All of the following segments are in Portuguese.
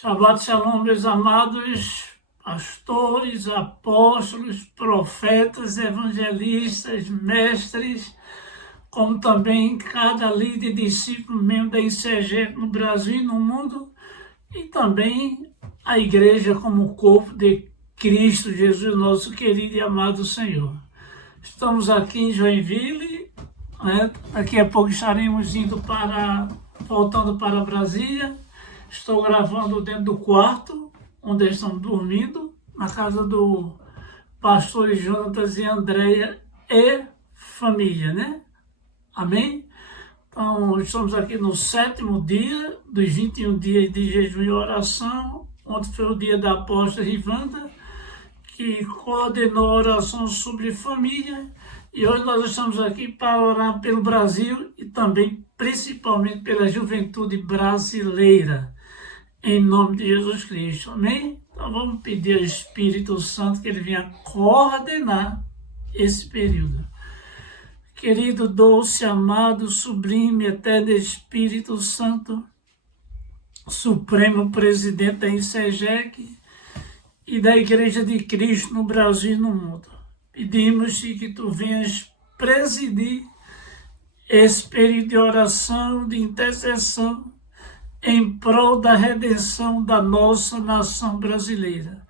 Shabbat Shalom, meus amados pastores, apóstolos, profetas, evangelistas, mestres, como também cada líder e discípulo membro da ICG no Brasil e no mundo, e também a igreja como corpo de Cristo Jesus, nosso querido e amado Senhor. Estamos aqui em Joinville, né? Daqui a pouco estaremos voltando para Brasília. Estou gravando dentro do quarto, onde eles estão dormindo, na casa do pastor Jonatas e Andréia e família, né? Amém? Então, estamos aqui no 7º dia dos 21 dias de jejum e oração. Ontem foi o dia da apóstola Rivanda, que coordenou a oração sobre família. E hoje nós estamos aqui para orar pelo Brasil e também, principalmente, pela juventude brasileira. Em nome de Jesus Cristo, amém? Então vamos pedir ao Espírito Santo que ele venha coordenar esse período. Querido, doce, amado, sublime, eterno Espírito Santo, Supremo Presidente da ICEGEC e da Igreja de Cristo no Brasil e no mundo, pedimos-te que tu venhas presidir esse período de oração, de intercessão, em prol da redenção da nossa nação brasileira.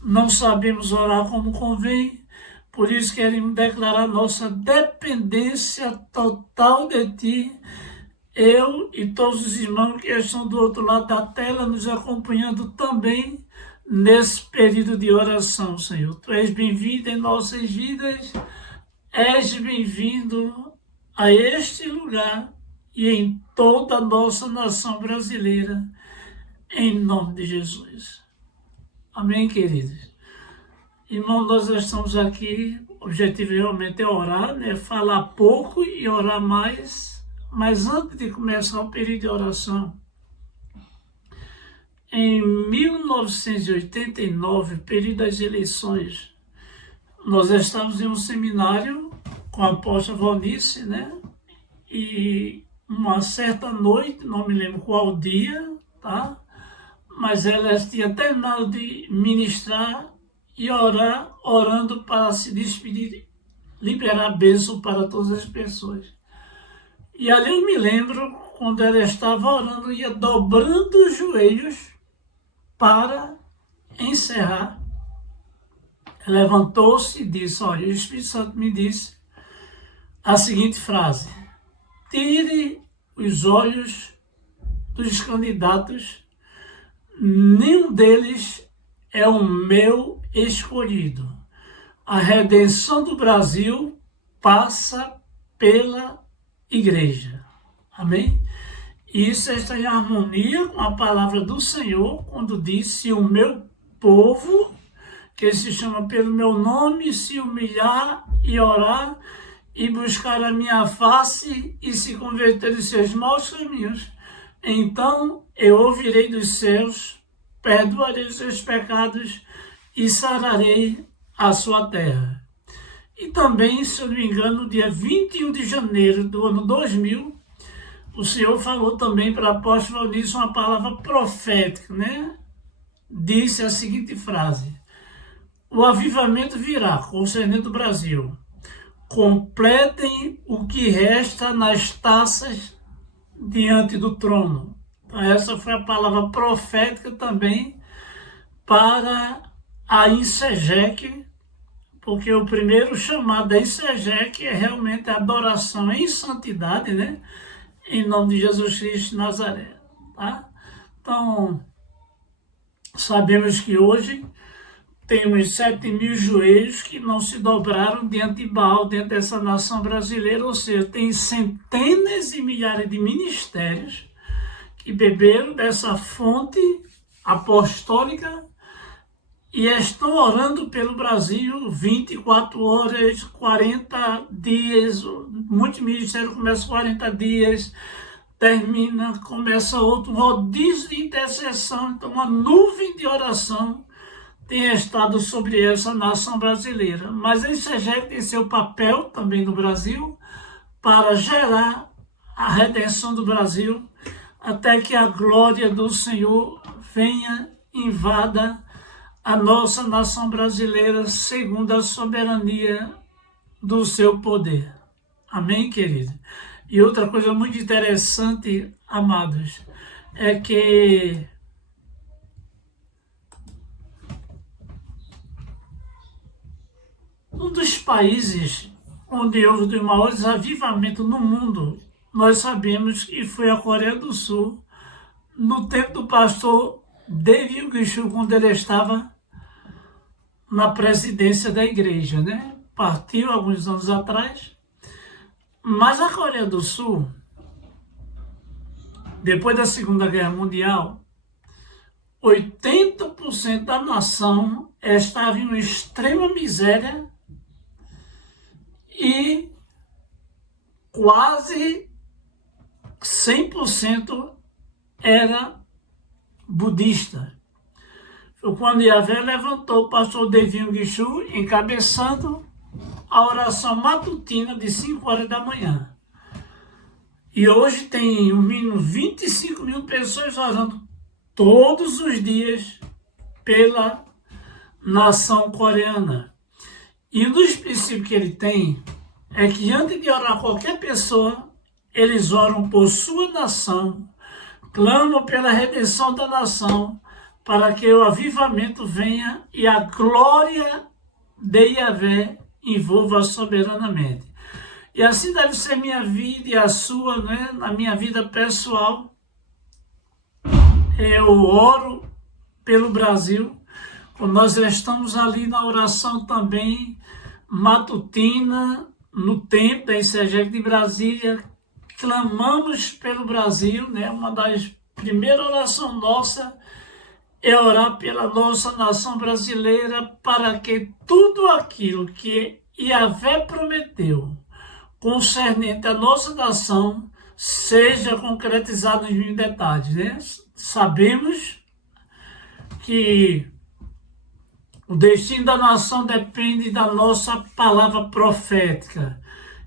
Não sabemos orar como convém, por isso queremos declarar nossa dependência total de Ti. Eu e todos os irmãos que estão do outro lado da tela nos acompanhando também nesse período de oração, Senhor. Tu és bem-vindo em nossas vidas, és bem-vindo a este lugar e em toda a nossa nação brasileira, em nome de Jesus. Amém, queridos? Irmão, nós estamos aqui, o objetivo realmente é orar, né? Falar pouco e orar mais, mas antes de começar o período de oração, em 1989, período das eleições, nós estávamos em um seminário com a apóstola Valnice, né? E uma certa noite, não me lembro qual dia, tá? Mas ela tinha terminado de ministrar e orar, orando para se despedir, liberar a bênção para todas as pessoas. E ali eu me lembro, quando ela estava orando, ia dobrando os joelhos para encerrar. Ela levantou-se e disse, olha, o Espírito Santo me disse a seguinte frase: tire os olhos dos candidatos, nenhum deles é o meu escolhido. A redenção do Brasil passa pela igreja. Amém? E isso está em harmonia com a palavra do Senhor, quando diz, se o meu povo, que se chama pelo meu nome, se humilhar e orar, e buscar a minha face e se converter dos seus maus caminhos, então eu ouvirei dos céus, perdoarei os seus pecados e sararei a sua terra. E também, se eu não me engano, no dia 21 de janeiro do ano 2000, o Senhor falou também para a apóstola Valnice uma palavra profética, né? Disse a seguinte frase: o avivamento virá, concernente o Brasil. Completem o que resta nas taças diante do trono. Então, essa foi a palavra profética também para a ICEGEC, porque o primeiro chamado da ICEGEC é realmente a adoração em santidade, né? Em nome de Jesus Cristo de Nazaré. Tá? Então, sabemos que hoje temos 7.000 joelhos que não se dobraram diante de Baal, dentro dessa nação brasileira, ou seja, tem centenas e milhares de ministérios que beberam dessa fonte apostólica e estão orando pelo Brasil 24 horas, 40 dias, muitos ministérios começam 40 dias, termina, começa outro rodízio de intercessão, então uma nuvem de oração tem estado sobre essa nação brasileira. Mas a ICEGEC tem seu papel também no Brasil para gerar a redenção do Brasil, até que a glória do Senhor venha, invada a nossa nação brasileira segundo a soberania do seu poder. Amém, querido? E outra coisa muito interessante, amados, é que um dos países onde houve os maiores avivamentos no mundo, nós sabemos que foi a Coreia do Sul, no tempo do pastor David Guichu, quando ele estava na presidência da igreja, né? Partiu alguns anos atrás, mas a Coreia do Sul, depois da Segunda Guerra Mundial, 80% da nação estava em uma extrema miséria e quase 100% era budista. Foi quando Yahvé levantou o pastor David Guichu, encabeçando a oração matutina de 5 horas da manhã. E hoje tem no mínimo 25 mil pessoas orando todos os dias pela nação coreana. E um dos princípios que ele tem é que antes de orar qualquer pessoa, eles oram por sua nação, clamam pela redenção da nação, para que o avivamento venha e a glória de Yahvé envolva soberanamente. E assim deve ser minha vida e a sua, né? Na minha vida pessoal. Eu oro pelo Brasil, quando nós estamos ali na oração também matutina, no templo da ICG de Brasília, clamamos pelo Brasil, né? Uma das primeiras orações nossas é orar pela nossa nação brasileira, para que tudo aquilo que Yahvé prometeu concernente à nossa nação seja concretizado em detalhes, né? Sabemos que o destino da nação depende da nossa palavra profética.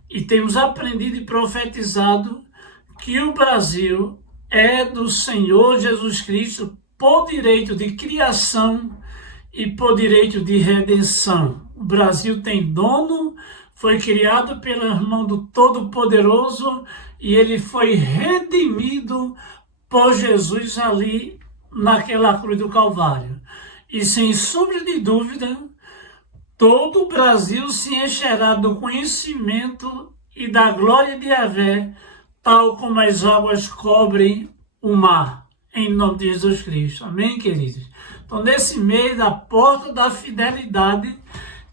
E temos aprendido e profetizado que o Brasil é do Senhor Jesus Cristo por direito de criação e por direito de redenção. O Brasil tem dono, foi criado pela mão do Todo-Poderoso e ele foi redimido por Jesus ali naquela cruz do Calvário. E sem sombra de dúvida, todo o Brasil se encherá do conhecimento e da glória de Yahvé, tal como as águas cobrem o mar, em nome de Jesus Cristo. Amém, queridos? Então, nesse mês da porta da fidelidade,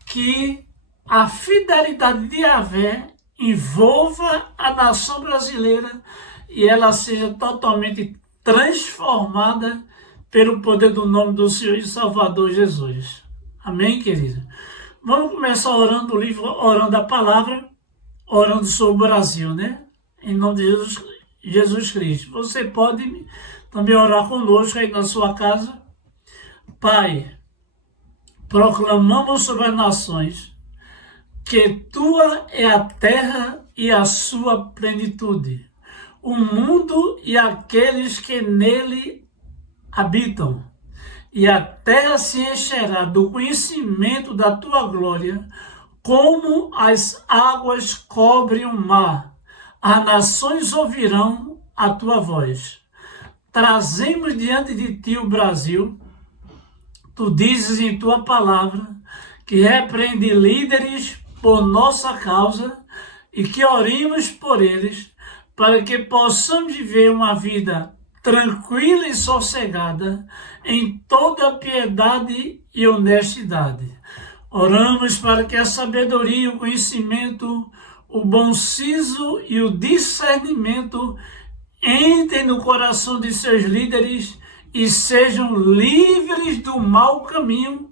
que a fidelidade de Yahvé envolva a nação brasileira e ela seja totalmente transformada pelo poder do nome do Senhor e Salvador Jesus. Amém, querido? Vamos começar orando o livro, orando a palavra, orando sobre o Brasil, né? Em nome de Jesus Cristo. Você pode também orar conosco aí na sua casa. Pai, proclamamos sobre as nações que tua é a terra e a sua plenitude, o mundo e aqueles que nele habitam. E a terra se encherá do conhecimento da tua glória, como as águas cobrem o mar. As nações ouvirão a tua voz. Trazemos diante de ti o Brasil. Tu dizes em tua palavra que repreende líderes por nossa causa e que oremos por eles, para que possamos viver uma vida tranquila e sossegada em toda a piedade e honestidade. Oramos para que a sabedoria, o conhecimento, o bom siso e o discernimento entrem no coração de seus líderes e sejam livres do mau caminho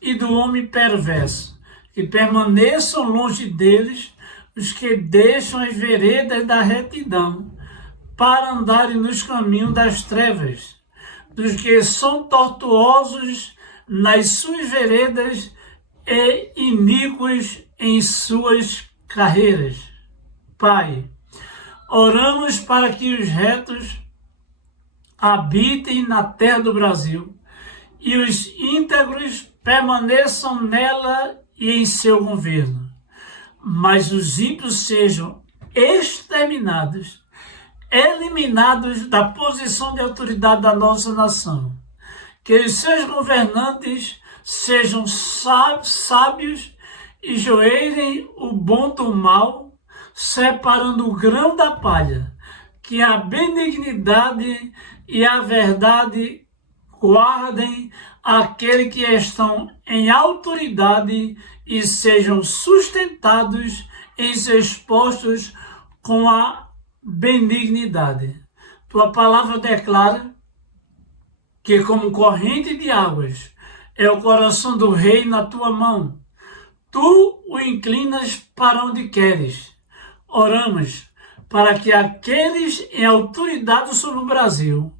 e do homem perverso. Que permaneçam longe deles os que deixam as veredas da retidão para andarem nos caminhos das trevas, dos que são tortuosos nas suas veredas e iníquos em suas carreiras. Pai, oramos para que os retos habitem na terra do Brasil e os íntegros permaneçam nela e em seu governo. Mas os ímpios sejam exterminados, eliminados da posição de autoridade da nossa nação. Que os seus governantes sejam sábios e joelhem o bom do mal, separando o grão da palha. Que a benignidade e a verdade guardem aqueles que estão em autoridade e sejam sustentados em seus postos com a benignidade. Tua palavra declara que como corrente de águas é o coração do rei na tua mão. Tu o inclinas para onde queres. Oramos para que aqueles em autoridade sobre o Brasil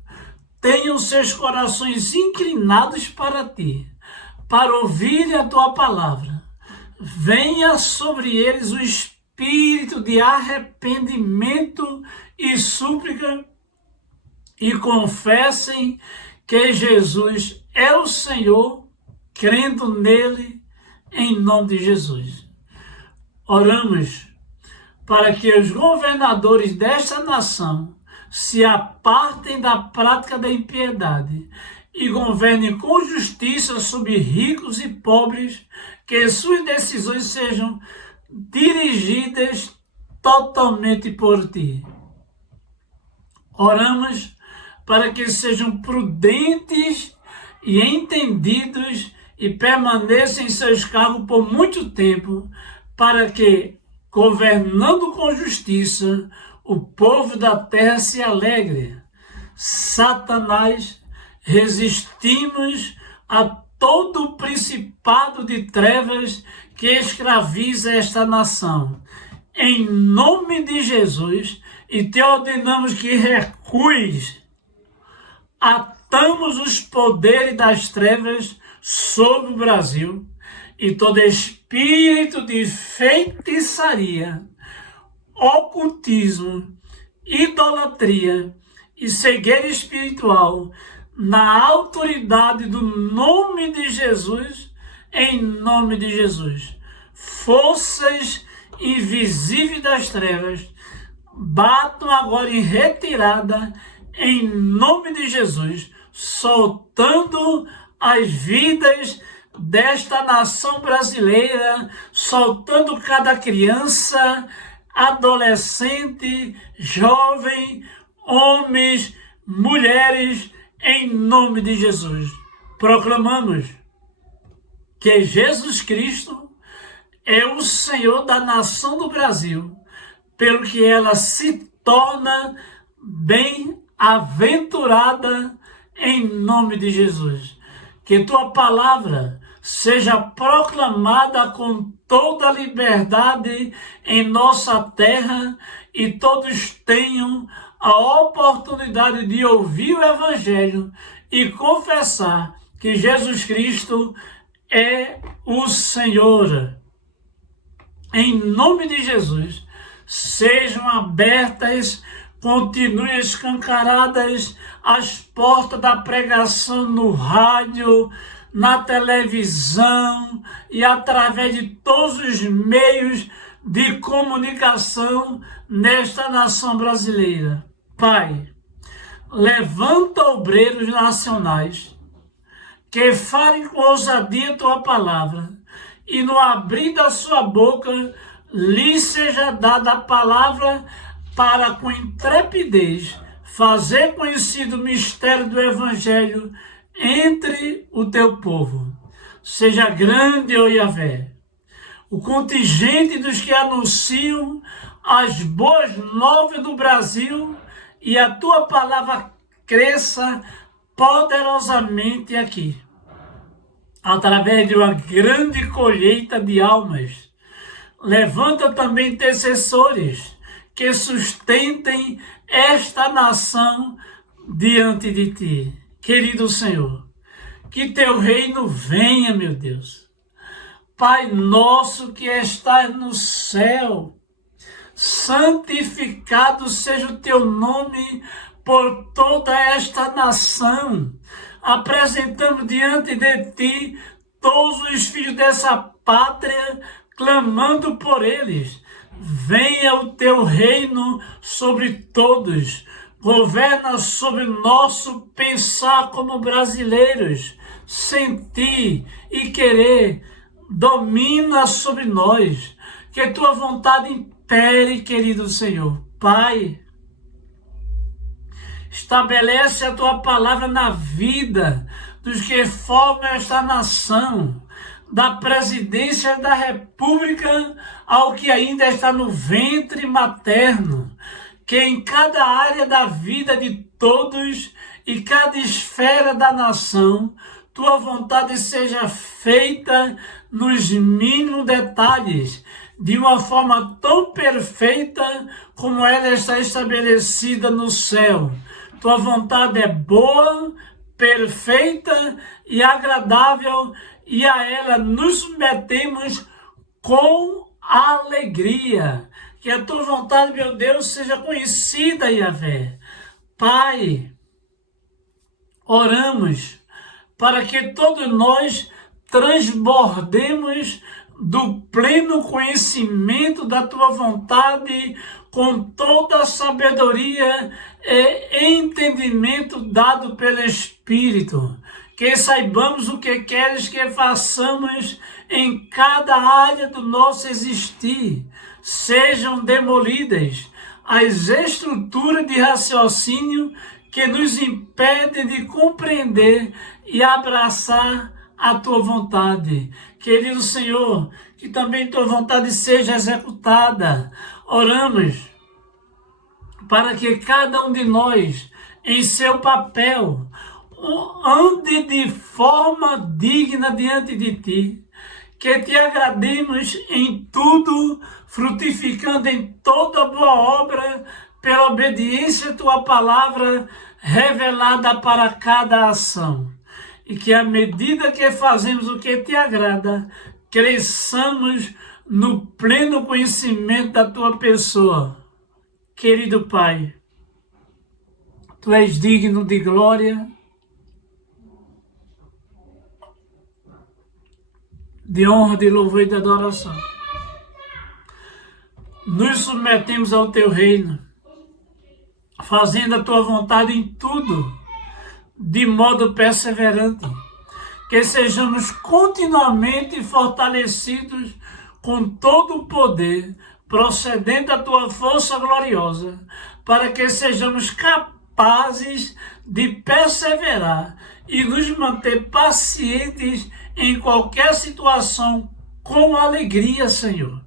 tenham seus corações inclinados para ti, para ouvir a tua palavra. Venha sobre eles o espírito de arrependimento e súplica e confessem que Jesus é o Senhor, crendo nele, em nome de Jesus. Oramos para que os governadores desta nação se apartem da prática da impiedade e governem com justiça sobre ricos e pobres, que suas decisões sejam dirigidas totalmente por ti. Oramos para que sejam prudentes e entendidos e permaneçam em seus cargos por muito tempo, para que, governando com justiça, o povo da terra se alegre. Satanás, resistimos a todo o principado de trevas que escraviza esta nação. Em nome de Jesus, e te ordenamos que recues. Atamos os poderes das trevas sobre o Brasil e todo espírito de feitiçaria, ocultismo, idolatria e cegueira espiritual, na autoridade do nome de Jesus, em nome de Jesus. Forças invisíveis das trevas, batam agora em retirada, em nome de Jesus, soltando as vidas desta nação brasileira, soltando cada criança, adolescente, jovem, homens, mulheres, em nome de Jesus. Proclamamos que Jesus Cristo é o Senhor da nação do Brasil, pelo que ela se torna bem-aventurada em nome de Jesus. Que tua palavra seja proclamada com toda a liberdade em nossa terra e todos tenham a oportunidade de ouvir o Evangelho e confessar que Jesus Cristo é o Senhor. Em nome de Jesus, sejam abertas, continuem escancaradas as portas da pregação no rádio, na televisão e através de todos os meios de comunicação nesta nação brasileira. Pai, levanta obreiros nacionais que falem com ousadia tua palavra e no abrir da sua boca lhe seja dada a palavra para com intrepidez fazer conhecido o mistério do Evangelho entre o teu povo. Seja grande, ó Yahvé, o contingente dos que anunciam as boas novas do Brasil e a tua palavra cresça poderosamente aqui, através de uma grande colheita de almas. Levanta também intercessores que sustentem esta nação diante de ti. Querido Senhor, que teu reino venha, meu Deus. Pai nosso que estás no céu, santificado seja o teu nome por toda esta nação. Apresentamos diante de ti todos os filhos dessa pátria, clamando por eles. Venha o teu reino sobre todos. Governa sobre o nosso pensar como brasileiros, sentir e querer. Domina sobre nós. Que tua vontade impere, querido Senhor. Pai, estabelece a tua palavra na vida dos que formam esta nação, da presidência da República ao que ainda está no ventre materno, que em cada área da vida de todos e cada esfera da nação, tua vontade seja feita nos mínimos detalhes, de uma forma tão perfeita como ela está estabelecida no céu. Tua vontade é boa, perfeita e agradável, e a ela nos submetemos com alegria. Que a tua vontade, meu Deus, seja conhecida, Yahvé. Pai, oramos para que todos nós transbordemos do pleno conhecimento da tua vontade, com toda a sabedoria e entendimento dado pelo Espírito. Que saibamos o que queres que façamos em cada área do nosso existir. Sejam demolidas as estruturas de raciocínio que nos impedem de compreender e abraçar a tua vontade. Querido Senhor, que também tua vontade seja executada. Oramos para que cada um de nós, em seu papel, ande de forma digna diante de ti, que te agrademos em tudo, frutificando em toda boa obra, pela obediência à tua palavra revelada para cada ação. E que à medida que fazemos o que te agrada, cresçamos no pleno conhecimento da tua pessoa. Querido Pai, tu és digno de glória, de honra, de louvor e de adoração. Nos submetemos ao teu reino, fazendo a tua vontade em tudo, de modo perseverante, que sejamos continuamente fortalecidos com todo o poder, procedendo da tua força gloriosa, para que sejamos capazes de perseverar e nos manter pacientes em qualquer situação com alegria, Senhor.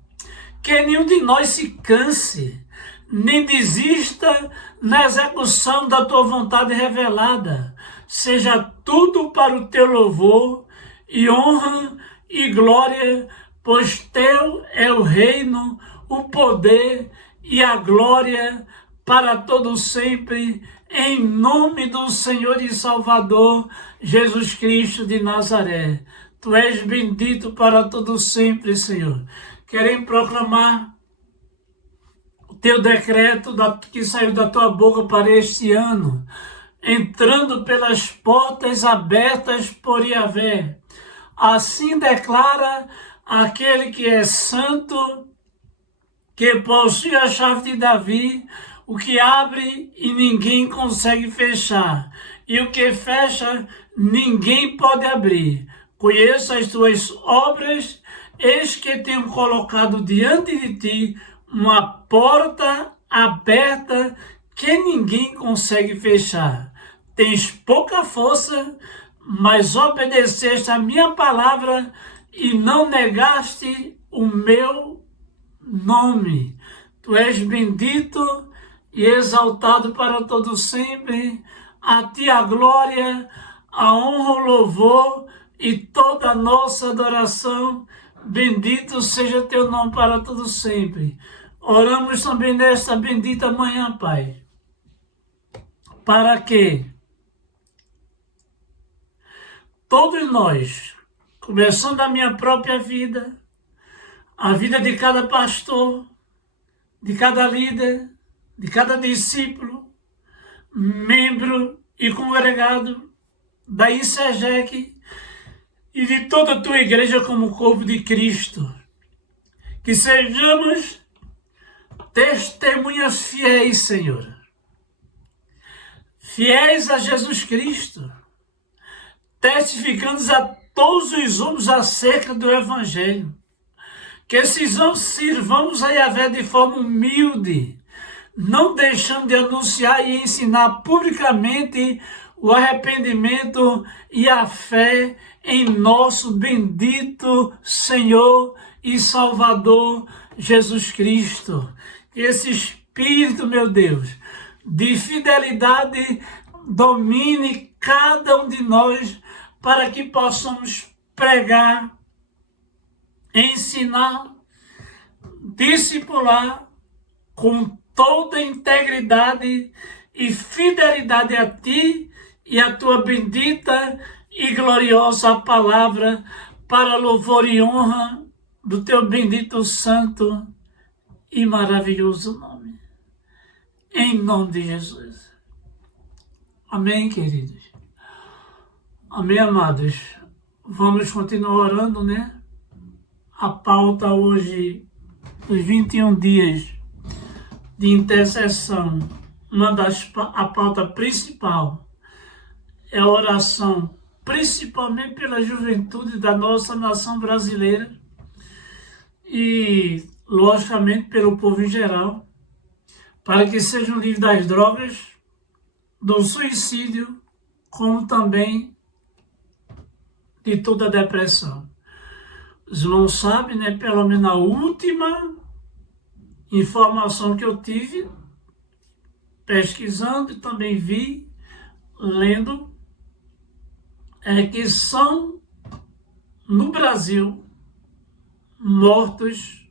Que nenhum de nós se canse, nem desista na execução da tua vontade revelada. Seja tudo para o teu louvor e honra e glória, pois teu é o reino, o poder e a glória para todo sempre, em nome do Senhor e Salvador Jesus Cristo de Nazaré. Tu és bendito para todo sempre, Senhor. Querem proclamar o teu decreto que saiu da tua boca para este ano, entrando pelas portas abertas por Yahvé. Assim declara aquele que é santo, que possui a chave de Davi, o que abre e ninguém consegue fechar, e o que fecha ninguém pode abrir. Conheço as tuas obras, eis que tenho colocado diante de ti uma porta aberta que ninguém consegue fechar. Tens pouca força, mas obedeceste a minha palavra e não negaste o meu nome. Tu és bendito e exaltado para todo sempre. A ti a glória, a honra, o louvor e toda a nossa adoração. Bendito seja teu nome para todo sempre. Oramos também nesta bendita manhã, Pai, para que todos nós, começando a minha própria vida, a vida de cada pastor, de cada líder, de cada discípulo, membro e congregado da ICEGEC e de toda a tua igreja como corpo de Cristo. Que sejamos testemunhas fiéis, Senhor. Fiéis a Jesus Cristo, testificando a todos os homens acerca do Evangelho. Que esses homens sirvamos a Yahvé de forma humilde, não deixando de anunciar e ensinar publicamente o arrependimento e a fé em nosso bendito Senhor e Salvador Jesus Cristo. Que esse Espírito, meu Deus, de fidelidade domine cada um de nós para que possamos pregar, ensinar, discipular com toda integridade e fidelidade a Ti e a Tua bendita e gloriosa palavra, para louvor e honra do Teu bendito, santo e maravilhoso nome. Em nome de Jesus. Amém, queridos. Amém, amados. Vamos continuar orando, né? A pauta hoje, os 21 dias de intercessão, a pauta principal é a oração, principalmente pela juventude da nossa nação brasileira e, logicamente, pelo povo em geral, para que sejam livres das drogas, do suicídio, como também de toda a depressão. Os irmãos sabem, né, pelo menos a última informação que eu tive, pesquisando e também vi, lendo, é que são, no Brasil, mortos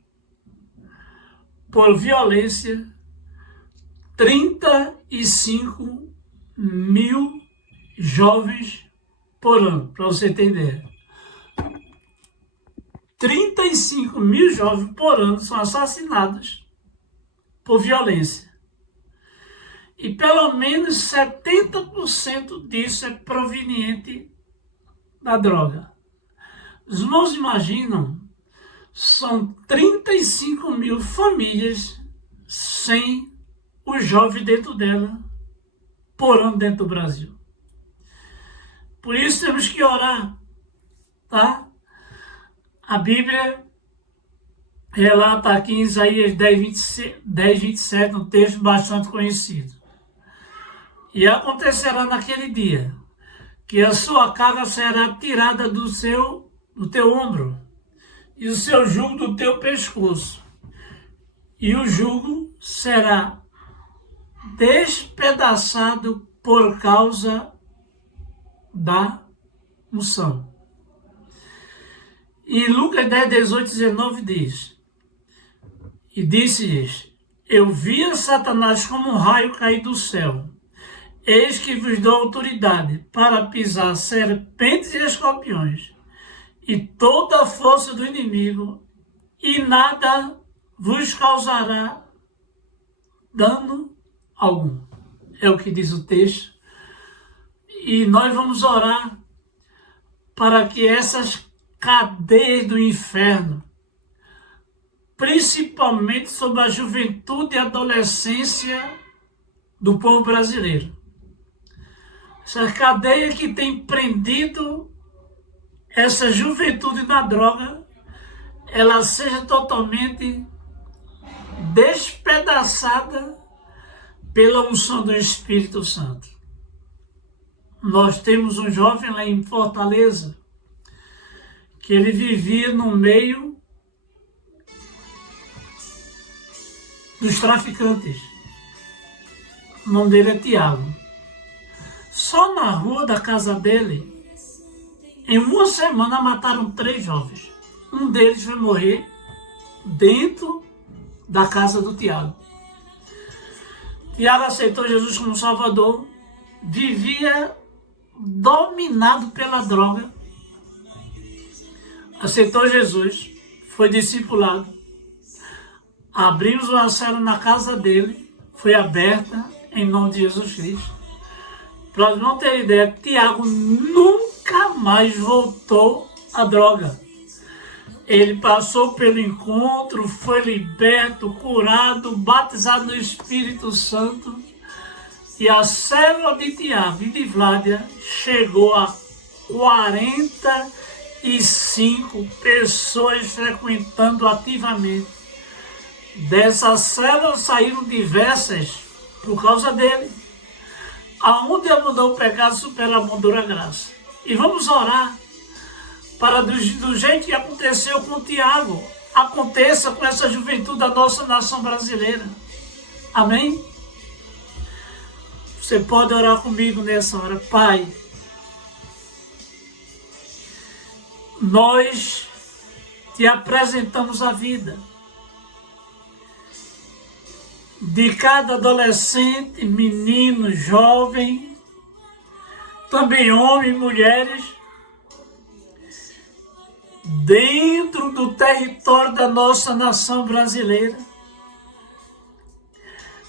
por violência 35 mil jovens por ano, para você ter ideia. 35 mil jovens por ano são assassinados por violência. E pelo menos 70% disso é proveniente da droga. Os irmãos imaginam, são 35 mil famílias sem o jovem dentro dela por ano dentro do Brasil. Por isso temos que orar, tá? A Bíblia relata aqui em Isaías 10:27, um texto bastante conhecido. E acontecerá naquele dia que a sua carga será tirada do teu ombro e o seu jugo do teu pescoço. E o jugo será despedaçado por causa da unção. E Lucas 10:18-19 diz: E disse-lhes: Eu via Satanás como um raio cair do céu. Eis que vos dou autoridade para pisar serpentes e escorpiões, e toda a força do inimigo, e nada vos causará dano algum. É o que diz o texto. E nós vamos orar para que essas cadeias do inferno, principalmente sobre a juventude e adolescência do povo brasileiro, essa cadeia que tem prendido essa juventude na droga, ela seja totalmente despedaçada pela unção do Espírito Santo. Nós temos um jovem lá em Fortaleza, que ele vivia no meio dos traficantes. O nome dele é Tiago. Só na rua da casa dele, em uma semana mataram 3 jovens. Um deles foi morrer dentro da casa do Tiago. Tiago aceitou Jesus como Salvador, vivia dominado pela droga, aceitou Jesus, foi discipulado, abrimos uma cela na casa dele, foi aberta em nome de Jesus Cristo. Para não ter ideia, Tiago nunca mais voltou à droga. Ele passou pelo encontro, foi liberto, curado, batizado no Espírito Santo. E a célula de Tiago e de Vládia chegou a 45 pessoas frequentando ativamente. Dessa célula saíram diversas por causa dele. Aonde abundou o pecado, supera a moldura graça. E vamos orar para do jeito que aconteceu com o Tiago, aconteça com essa juventude da nossa nação brasileira. Amém? Você pode orar comigo nessa hora. Pai, nós te apresentamos a vida de cada adolescente, menino, jovem, também homens e mulheres, dentro do território da nossa nação brasileira,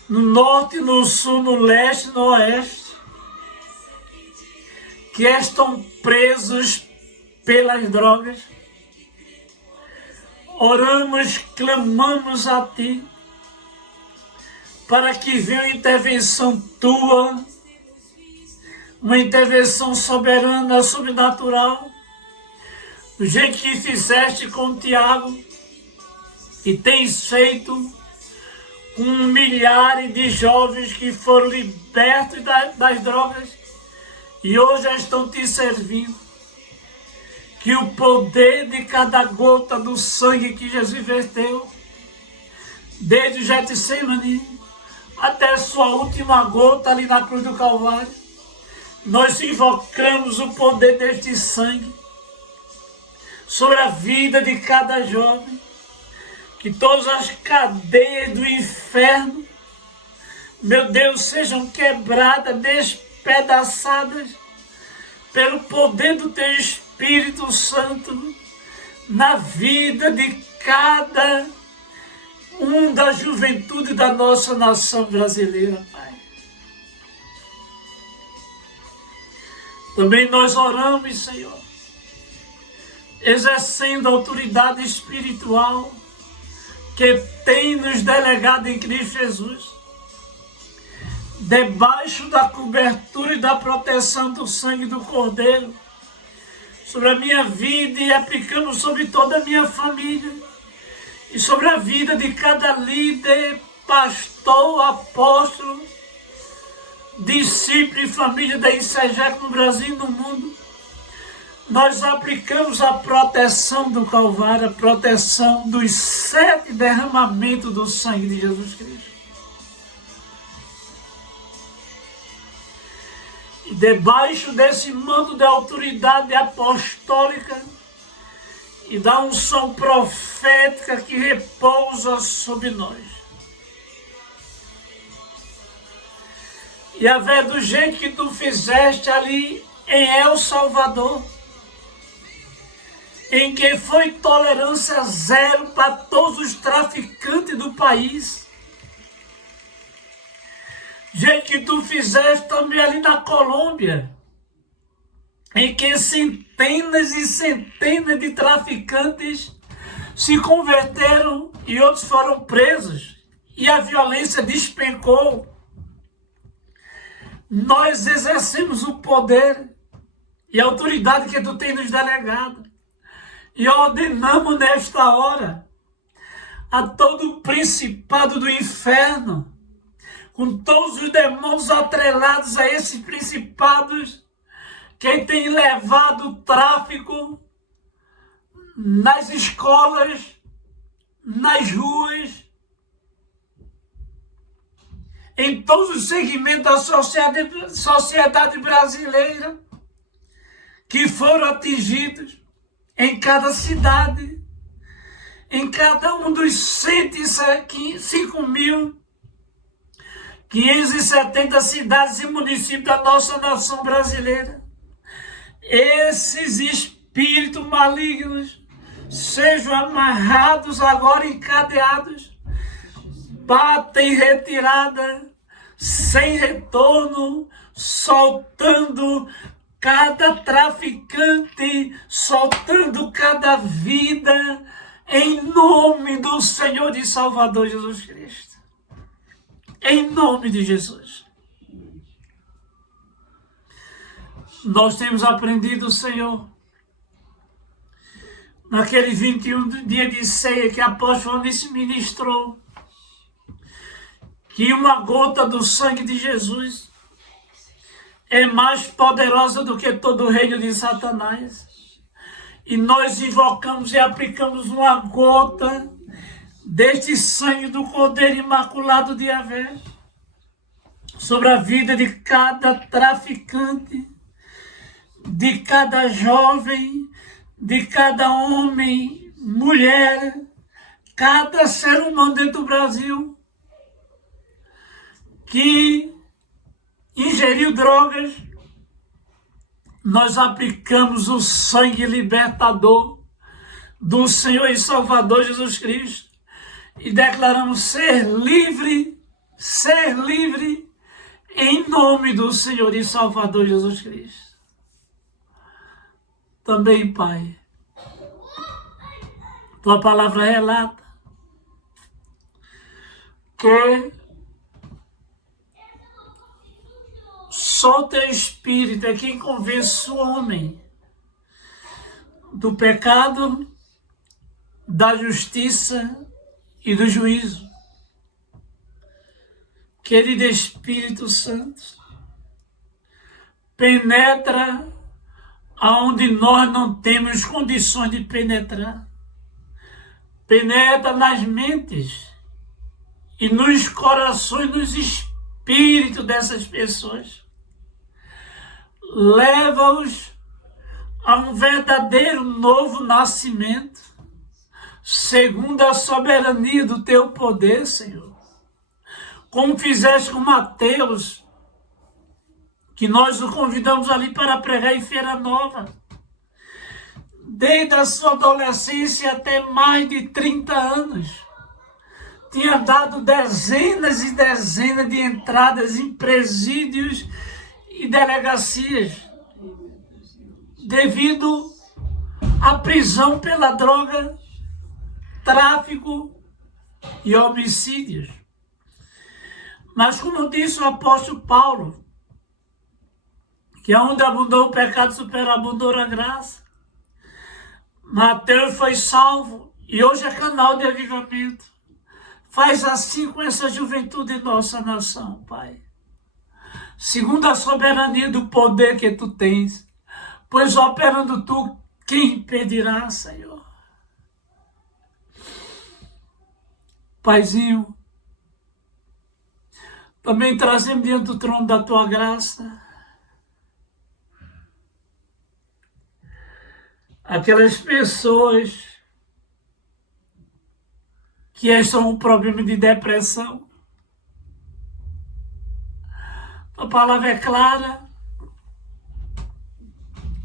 no norte, no sul, no leste, no oeste, que estão presos pelas drogas. Oramos, clamamos a Ti, para que venha uma intervenção Tua, uma intervenção soberana, sobrenatural, do jeito que fizeste com o Tiago, e tens feito com milhares de jovens que foram libertos das drogas e hoje já estão te servindo. Que o poder de cada gota do sangue que Jesus verteu, desde o Getsemane até a sua última gota ali na cruz do Calvário, nós invocamos o poder deste sangue sobre a vida de cada jovem, que todas as cadeias do inferno, meu Deus, sejam quebradas, despedaçadas pelo poder do Teu Espírito Santo na vida de cada da juventude da nossa nação brasileira, Pai. Também nós oramos, Senhor, exercendo a autoridade espiritual que tem nos delegado em Cristo Jesus, debaixo da cobertura e da proteção do sangue do Cordeiro, sobre a minha vida, e aplicamos sobre toda a minha família, e sobre a vida de cada líder, pastor, apóstolo, discípulo e família da ICEGEC no Brasil e no mundo. Nós aplicamos a proteção do Calvário, a proteção dos 7 derramamentos do sangue de Jesus Cristo. E debaixo desse manto de autoridade apostólica e da unção profética que repousa sobre nós. E a ver do jeito que Tu fizeste ali em El Salvador, em que foi tolerância zero para todos os traficantes do país. Jeito que Tu fizeste também ali na Colômbia, em que centenas e centenas de traficantes se converteram e outros foram presos, e a violência despencou. Nós exercemos o poder e a autoridade que Tu tens nos delegado, e ordenamos nesta hora a todo o principado do inferno, com todos os demônios atrelados a esses principados, que tem levado o tráfico nas escolas, nas ruas, em todos os segmentos da sociedade brasileira, que foram atingidos em cada cidade, em cada um dos 105.570 cidades e municípios da nossa nação brasileira. Esses espíritos malignos sejam amarrados agora, encadeados, batem retirada, sem retorno, soltando cada traficante, soltando cada vida, em nome do Senhor e Salvador Jesus Cristo. Em nome de Jesus. Nós temos aprendido, Senhor, naquele 21 dia de ceia que a apóstolo Eunice ministrou, que uma gota do sangue de Jesus é mais poderosa do que todo o reino de Satanás. E nós invocamos e aplicamos uma gota deste sangue do Cordeiro Imaculado de Yahvé sobre a vida de cada traficante, de cada jovem, de cada homem, mulher, cada ser humano dentro do Brasil que ingeriu drogas. Nós aplicamos o sangue libertador do Senhor e Salvador Jesus Cristo e declaramos ser livre em nome do Senhor e Salvador Jesus Cristo. Também, Pai, Tua palavra relata que só o Teu Espírito é quem convence o homem do pecado, da justiça e do juízo. Querido Espírito Santo, penetra aonde nós não temos condições de penetrar. Penetra nas mentes e nos corações, nos espíritos dessas pessoas. Leva-os a um verdadeiro novo nascimento, segundo a soberania do Teu poder, Senhor. Como fizeste com Mateus, que nós o convidamos ali para pregar em Feira Nova. Desde a sua adolescência até mais de 30 anos, tinha dado dezenas e dezenas de entradas em presídios e delegacias, devido à prisão pela droga, tráfico e homicídios. Mas como disse o apóstolo Paulo, que onde abundou o pecado, superabundou a graça. Mateus foi salvo e hoje é canal de avivamento. Faz assim com essa juventude de nossa nação, Pai. Segundo a soberania do poder que Tu tens, pois operando Tu, quem impedirá, Senhor? Paizinho, também trazemos diante do trono da Tua graça aquelas pessoas que estão com problema de depressão. A palavra é clara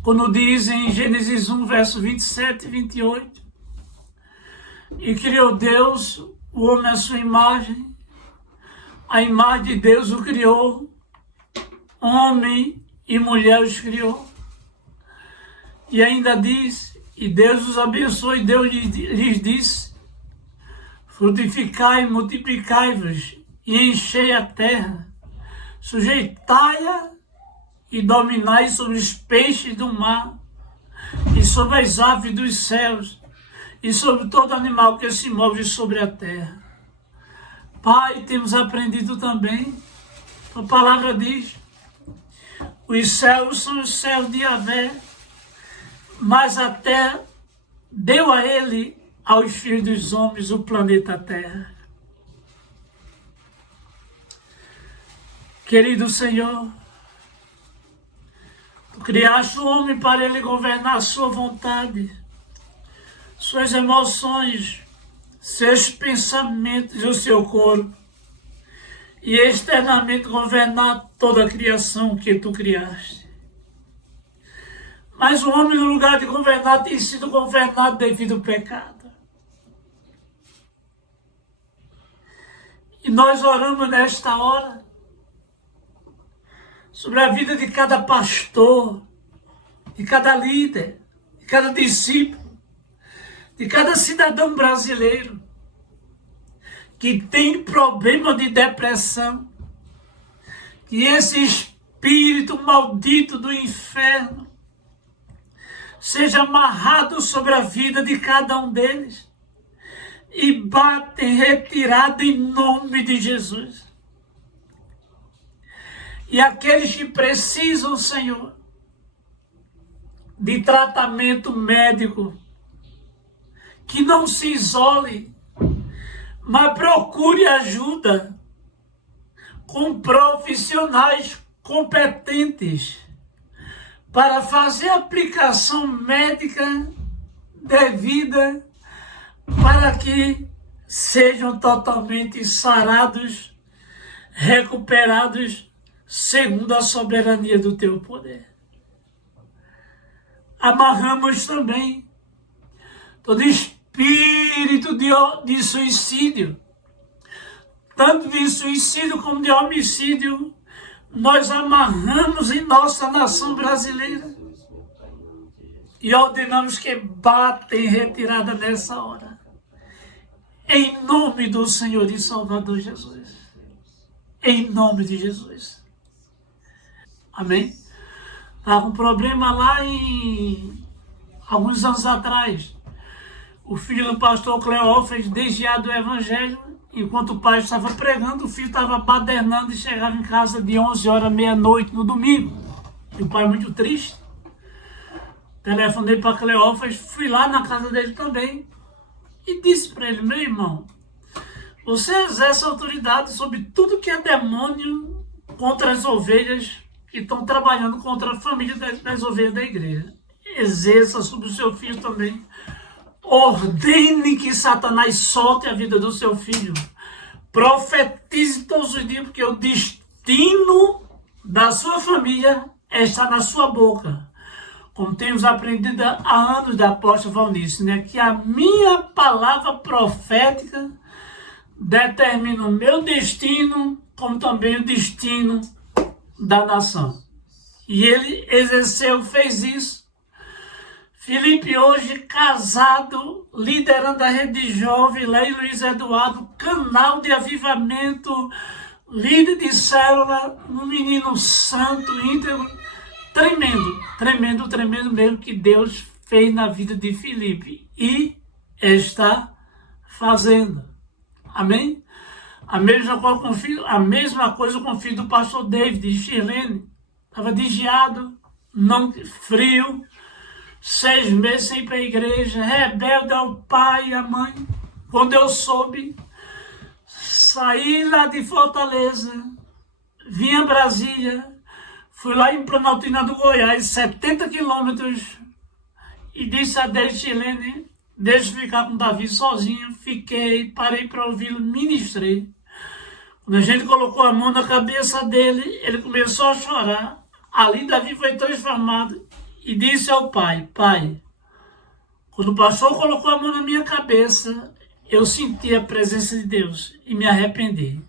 quando diz em Gênesis 1, verso 27 e 28, e criou Deus o homem à sua imagem, a imagem de Deus o criou, homem e mulher os criou. E ainda diz, e Deus os abençoou e Deus lhes disse, frutificai, multiplicai-vos e enchei a terra, sujeitai-a e dominai sobre os peixes do mar e sobre as aves dos céus e sobre todo animal que se move sobre a terra. Pai, temos aprendido também, a palavra diz, os céus são os céus de Yahvé, mas a terra deu a ele, aos filhos dos homens, o planeta Terra. Querido Senhor, Tu criaste o homem para ele governar a sua vontade, suas emoções, seus pensamentos e o seu corpo, e externamente governar toda a criação que Tu criaste. Mas o homem, no lugar de governar, tem sido governado devido ao pecado. E nós oramos nesta hora, sobre a vida de cada pastor, de cada líder, de cada discípulo, de cada cidadão brasileiro que tem problema de depressão, que esse espírito maldito do inferno seja amarrado sobre a vida de cada um deles e bate em retirada em nome de Jesus. E aqueles que precisam, Senhor, de tratamento médico, que não se isole, mas procure ajuda com profissionais competentes para fazer a aplicação médica devida para que sejam totalmente sarados, recuperados segundo a soberania do teu poder. Amarramos também todo espírito de suicídio, tanto de suicídio como de homicídio, nós amarramos em nossa nação brasileira e ordenamos que bata em retirada nessa hora, em nome do Senhor e Salvador Jesus, em nome de Jesus. Amém? Estava com um problema lá em alguns anos atrás. O filho do pastor Cleófas, desviado do evangelho, enquanto o pai estava pregando, o filho estava badernando e chegava em casa de 11 horas, meia-noite, no domingo. E o pai muito triste. Telefonei para Cleófas, fui lá na casa dele também e disse para ele: meu irmão, você exerce autoridade sobre tudo que é demônio contra as ovelhas que estão trabalhando contra a família das ovelhas da igreja. Exerça sobre o seu filho também. Ordene que Satanás solte a vida do seu filho. Profetize todos os dias, porque o destino da sua família está na sua boca. Como temos aprendido há anos da apóstola Valnice, né? Que a minha palavra profética determina o meu destino, como também o destino da nação. E ele exerceu, fez isso. Felipe hoje casado, liderando a rede jovem, lá em Luiz Eduardo, canal de avivamento, líder de célula, um menino santo, íntegro, tremendo mesmo que Deus fez na vida de Felipe e está fazendo. Amém? A mesma coisa com o filho do pastor David e Shirlene. Estava desviado, frio, 6 meses sem ir para a igreja, rebelde ao pai e à mãe. Quando eu soube, saí lá de Fortaleza, vim a Brasília, fui lá em Planaltina do Goiás, 70 quilômetros, e disse a David Shirlene: deixa eu ficar com o Davi sozinho. Fiquei, parei para ouvi-lo, ministrei. Quando a gente colocou a mão na cabeça dele, ele começou a chorar. Ali Davi foi transformado e disse ao pai: pai, quando o pastor colocou a mão na minha cabeça, eu senti a presença de Deus e me arrependi.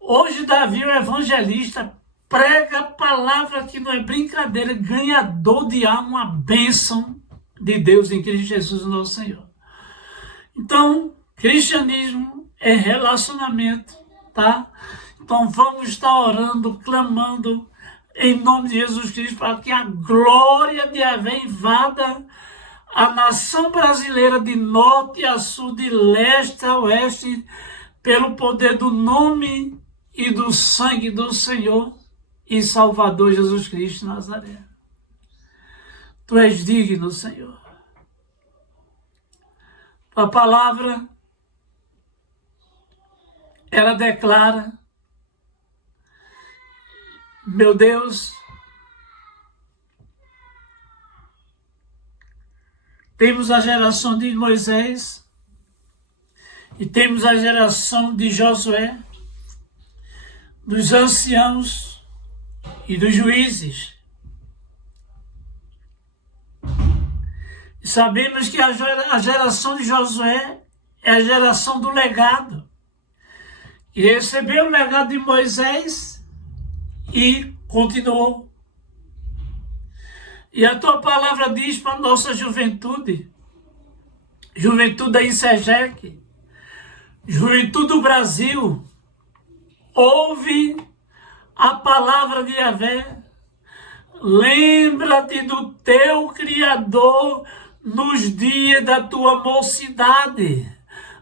Hoje Davi, o evangelista, prega a palavra que não é brincadeira, ganhador de alma, uma bênção de Deus em Cristo Jesus, nosso Senhor. Então, cristianismo é relacionamento, tá? Então vamos estar orando, clamando em nome de Jesus Cristo para que a glória de Yahvé invada a nação brasileira de norte a sul, de leste a oeste, pelo poder do nome e do sangue do Senhor e Salvador Jesus Cristo de Nazaré. Tu és digno, Senhor. A palavra, ela declara: meu Deus, temos a geração de Moisés e temos a geração de Josué, dos anciãos e dos juízes. E sabemos que a geração de Josué é a geração do legado. E recebeu o legado de Moisés e continuou. E a tua palavra diz para a nossa juventude, juventude da ICEGEC, juventude do Brasil, ouve a palavra de Yahvé, lembra-te do teu Criador nos dias da tua mocidade,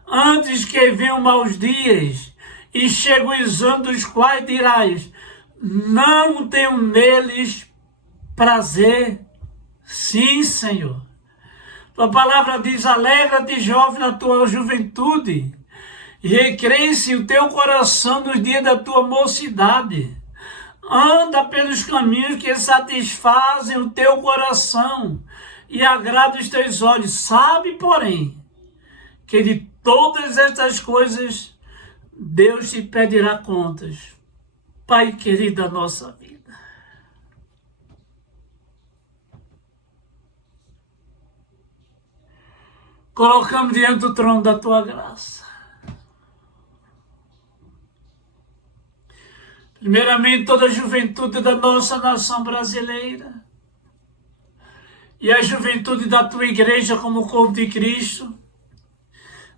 antes que venham maus dias e cheguem os anos dos quais dirás, não tenho neles prazer. Sim, Senhor. Tua palavra diz, alegra-te, jovem, na tua juventude, e recresce o teu coração nos dias da tua mocidade. Anda pelos caminhos que satisfazem o teu coração e agradam os teus olhos. Sabe, porém, que de todas estas coisas Deus te pedirá contas. Pai querido da nossa vida. Colocamos diante do trono da tua graça. Primeiramente, toda a juventude da nossa nação brasileira e a juventude da tua igreja como corpo de Cristo,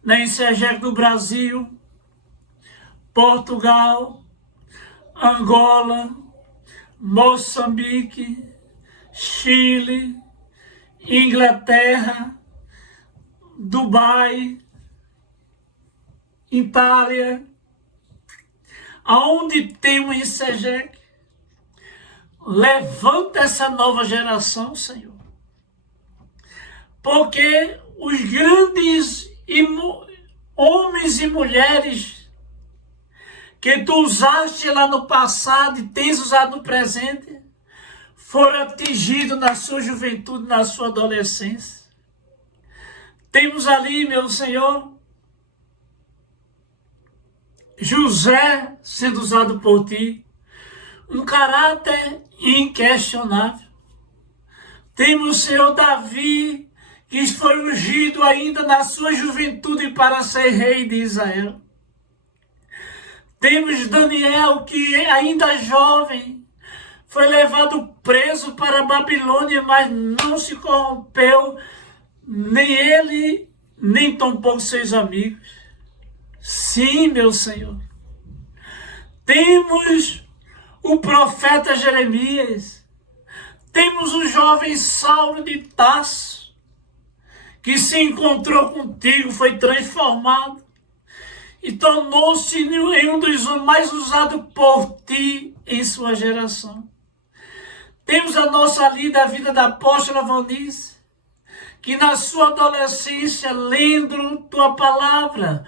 na ICEGEC do Brasil, Portugal, Angola, Moçambique, Chile, Inglaterra, Dubai, Itália, aonde tem o ICEGEC, levanta essa nova geração, Senhor. Porque os grandes homens e mulheres que tu usaste lá no passado e tens usado no presente, foram atingidos na sua juventude, na sua adolescência. Temos ali, meu Senhor, José sendo usado por ti, um caráter inquestionável. Temos, Senhor, Davi, que foi ungido ainda na sua juventude para ser rei de Israel. Temos Daniel, que ainda jovem, foi levado preso para a Babilônia, mas não se corrompeu, nem ele, nem tampouco seus amigos. Sim, meu Senhor. Temos o profeta Jeremias. Temos o jovem Saulo de Tarso, que se encontrou contigo, foi transformado e tornou-se em um dos mais usados por ti em sua geração. Temos a nossa lida, a vida da apóstola Valnice, que na sua adolescência, lendo tua palavra,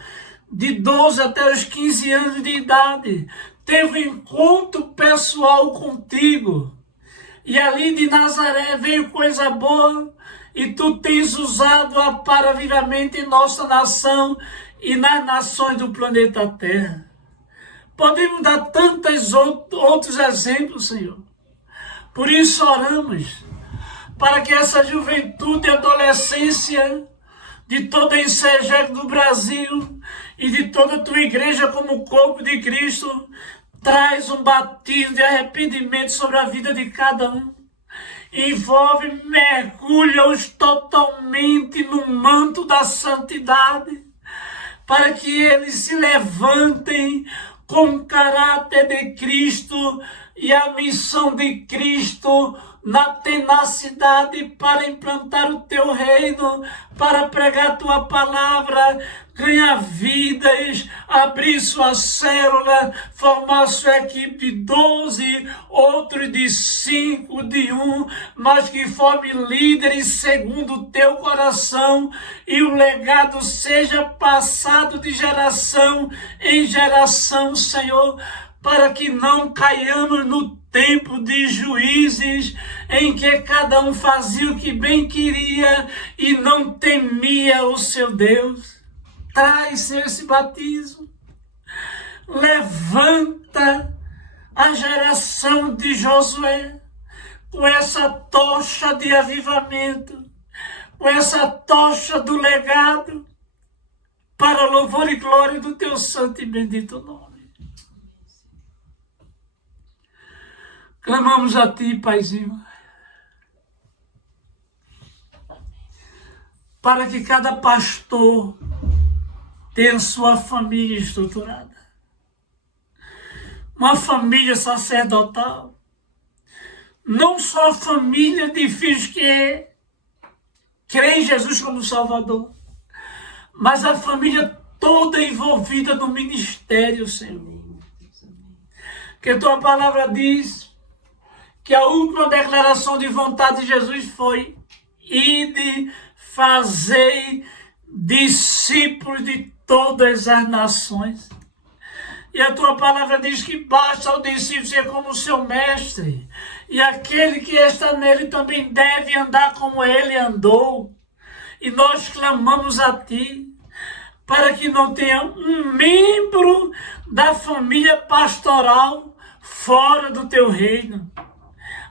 de 12 até os 15 anos de idade, teve um encontro pessoal contigo. E ali de Nazaré veio coisa boa, e tu tens usado-a para vivamente em nossa nação e nas nações do planeta Terra. Podemos dar tantos outros exemplos, Senhor. Por isso oramos, para que essa juventude e adolescência de toda a ICEGEC do Brasil e de toda a tua igreja como corpo de Cristo, traz um batismo de arrependimento sobre a vida de cada um. Envolve, mergulha-os totalmente no manto da santidade, para que eles se levantem com o caráter de Cristo e a missão de Cristo na tenacidade para implantar o teu reino, para pregar tua palavra, ganhar vidas, abrir sua célula, formar sua equipe de 12, outros de 5, de 1, mas que forme líderes segundo o teu coração e o legado seja passado de geração em geração, Senhor, para que não caiamos no tempo de juízes, em que cada um fazia o que bem queria e não temia o seu Deus. Traz esse batismo. Levanta a geração de Josué com essa tocha de avivamento, com essa tocha do legado, para louvor e glória do teu santo e bendito nome. Clamamos a Ti, Paizinho, para que cada pastor tenha sua família estruturada. Uma família sacerdotal. Não só a família de filhos que creem em Jesus como Salvador, mas a família toda envolvida no ministério, Senhor. Que Tua palavra diz que a última declaração de vontade de Jesus foi: ide, fazei discípulos de todas as nações. E a Tua palavra diz que basta o discípulo ser como o seu mestre, e aquele que está nele também deve andar como ele andou. E nós clamamos a Ti para que não tenha um membro da família pastoral fora do Teu reino,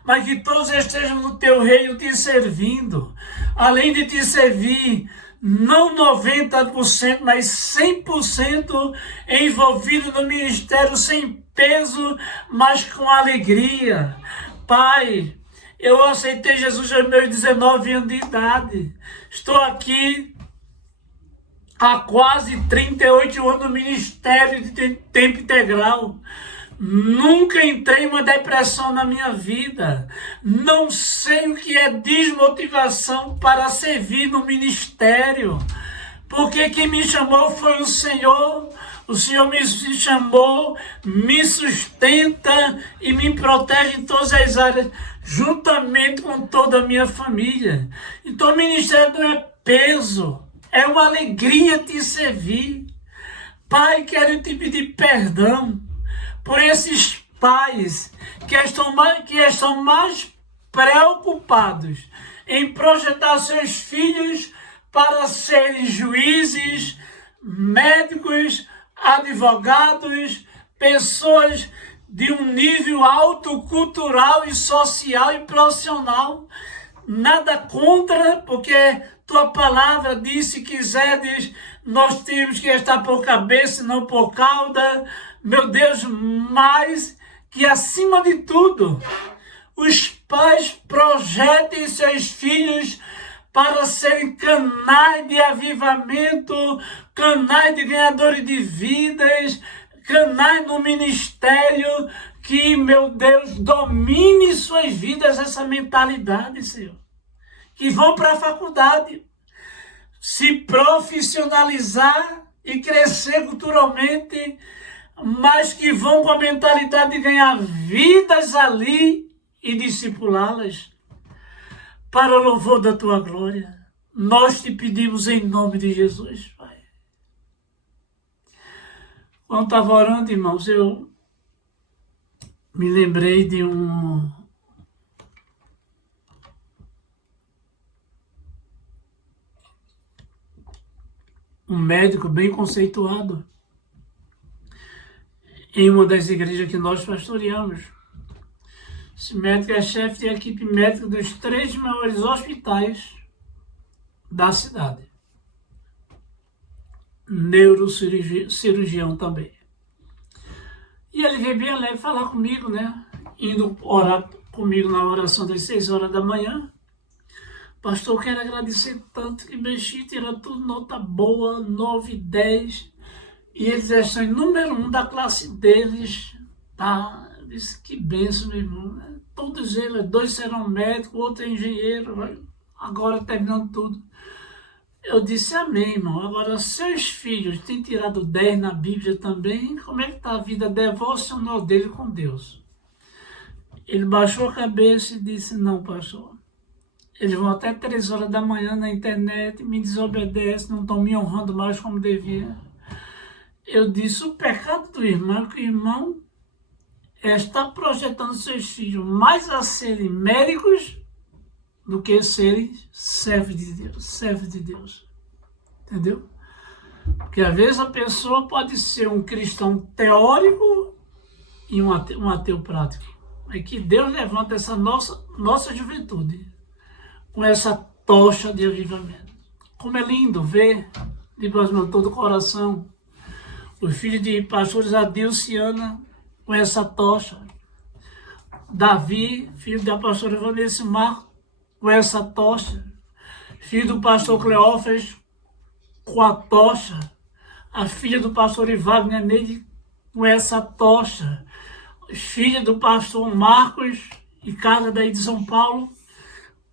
mas que todos estejam no Teu reino te servindo, além de te servir, não 90%, mas 100% envolvido no ministério, sem peso, mas com alegria. Pai, eu aceitei Jesus aos meus 19 anos de idade. Estou aqui há quase 38 anos no ministério de tempo integral. Nunca entrei em uma depressão na minha vida. Não sei o que é desmotivação para servir no ministério. Porque quem me chamou foi o Senhor. O Senhor me chamou, me sustenta e me protege em todas as áreas, juntamente com toda a minha família. Então o ministério não é peso, é uma alegria te servir. Pai, quero te pedir perdão por esses pais que estão mais preocupados em projetar seus filhos para serem juízes, médicos, advogados, pessoas de um nível alto cultural e social e profissional. Nada contra, porque Tua palavra diz: se quiserdes, nós temos que estar por cabeça, não por cauda. Meu Deus, mais que acima de tudo, os pais projetem seus filhos para serem canais de avivamento, canais de ganhadores de vidas, canais no ministério, que, meu Deus, domine suas vidas essa mentalidade, Senhor. Que vão para a faculdade, se profissionalizar e crescer culturalmente, mas que vão com a mentalidade de ganhar vidas ali e discipulá-las para o louvor da Tua glória. Nós te pedimos em nome de Jesus, Pai. Quando estava orando, irmãos, eu me lembrei de um médico bem conceituado em uma das igrejas que nós pastoreamos. Esse médico é chefe da equipe médica dos 3 maiores hospitais da cidade. Neurocirurgião também. E ele veio bem alegre falar comigo, né? Indo orar comigo na oração das 6 horas da manhã. Pastor, quero agradecer tanto que mexi, tirando tudo nota boa, 9, 10. E eles estão em número 1 da classe deles. Tá? Eu disse, que bênção, meu irmão. Todos eles, 2 serão médicos, outro é engenheiro, agora terminando tudo. Eu disse, amém, irmão. Agora, seus filhos têm tirado 10 na Bíblia também. Como é que está a vida devocional dele com Deus? Ele baixou a cabeça e disse, não, pastor. Eles vão até 3 horas da manhã na internet, me desobedecem, não estão me honrando mais como devia. Eu disse, o pecado do irmão é que o irmão está projetando seus filhos mais a serem médicos do que serem servos de Deus. Entendeu? Porque às vezes a pessoa pode ser um cristão teórico e um ateu prático. É que Deus levanta essa nossa juventude com essa tocha de avivamento. Como é lindo ver, de todo o coração, os filhos de pastores Adilson e Ana com essa tocha. Davi, filho da pastora Vanessa Marco, com essa tocha. Filho do pastor Cleófas, com a tocha. A filha do pastor Wagner Neide, com essa tocha. Filha do pastor Marcos e Carla daí de São Paulo,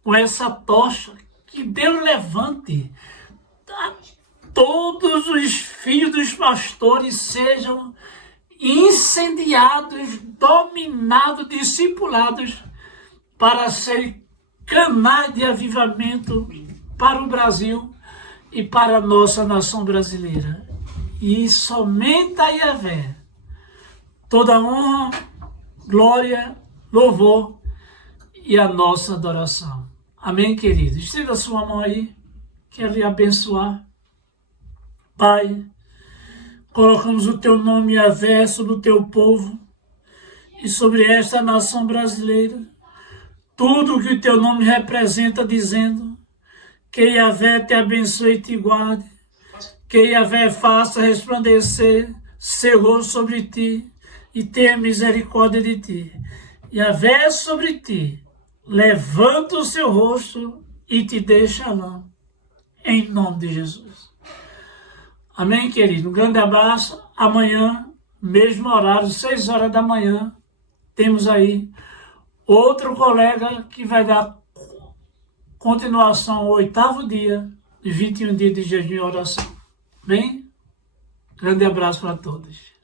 com essa tocha. Que Deus levante a todos os filhos dos pastores sejam incendiados, dominados, discipulados para serem canais de avivamento para o Brasil e para a nossa nação brasileira. E somente a Yahvé toda honra, glória, louvor e a nossa adoração. Amém, querido? Estenda a sua mão aí, quero lhe abençoar. Pai, colocamos o teu nome, Yahvé, sobre o teu povo e sobre esta nação brasileira. Tudo o que o teu nome representa, dizendo que Yahvé te abençoe e te guarde, que Yahvé faça resplandecer seu rosto sobre ti e tenha misericórdia de ti. Yahvé sobre ti, levanta o seu rosto e te dê shalom, em nome de Jesus. Amém, querido? Um grande abraço. Amanhã, mesmo horário, 6 horas da manhã, temos aí outro colega que vai dar continuação ao 8º dia de 21 dias de jejum e oração. Bem? Grande abraço para todos.